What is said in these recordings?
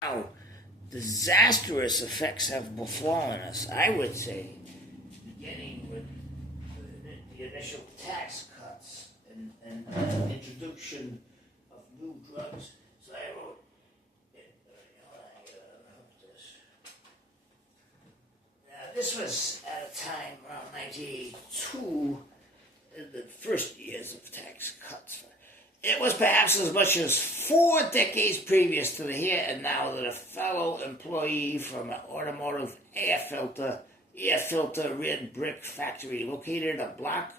How disastrous effects have befallen us, I would say, beginning with the initial tax cuts and the introduction of new drugs. So I wrote, this was at a time around 1982, in the first years of tax cuts. It was perhaps as much as 4 decades previous to the here and now that a fellow employee from an automotive air filter red brick factory located a block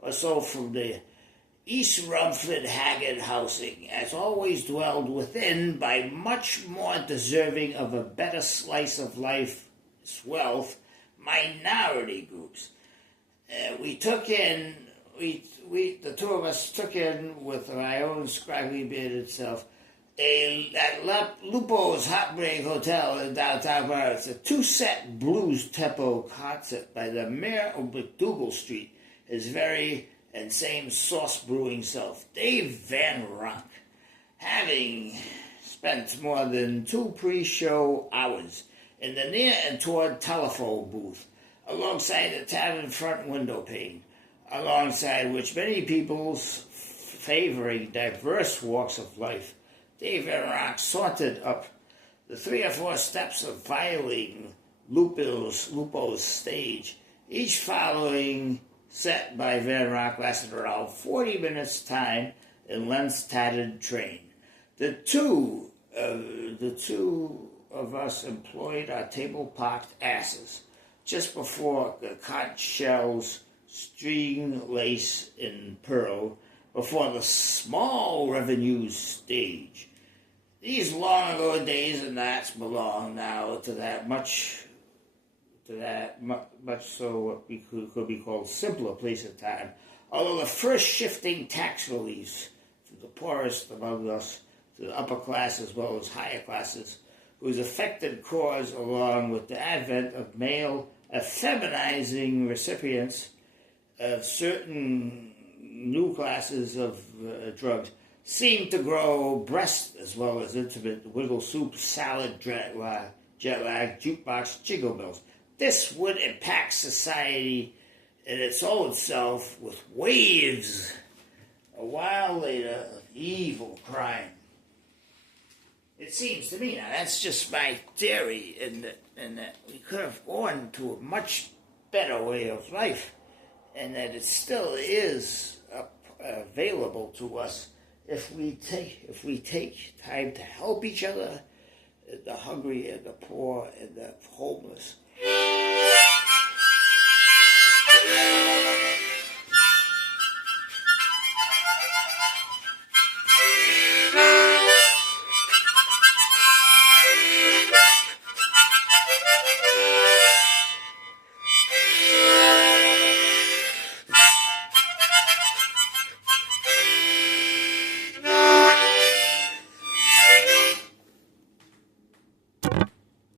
or so from the East Rumford Haggard housing has always dwelled within by much more deserving of a better slice of life's wealth minority groups. We the two of us took in with my own scraggly bearded self at Lupo's Hot Break Hotel in downtown Paris, a 2-set blues tempo concert by the mayor of McDougal Street, his very and same sauce brewing self, Dave Van Ronk, having spent more than 2 pre-show hours in the near and toward telephone booth, alongside the tavern front window pane, alongside which many people's favoring diverse walks of life, Dave Van Ronk sauntered up the 3 or 4 steps of violating Lupo's stage. Each following set by Van Ronk lasted around 40 minutes' time in Lent's tattered train. The two of us employed our table-parked asses just before the conch shells, string lace, and pearl, before the small revenue stage. These long ago days and nights belong now to that much so what we could be called simpler place of time, although the first shifting tax reliefs to the poorest among us, to the upper class as well as higher classes, whose affected cause, along with the advent of male effeminizing recipients of certain new classes of drugs, seem to grow breast as well as intimate wiggle soup, salad, jet lag, jukebox, jingle bells. This would impact society in its own self with waves, a while later, of evil crime. It seems to me, now that's just my theory, in that we could have gone to a much better way of life, and that it still is available to us if we take time to help each other, the hungry and the poor and the homeless.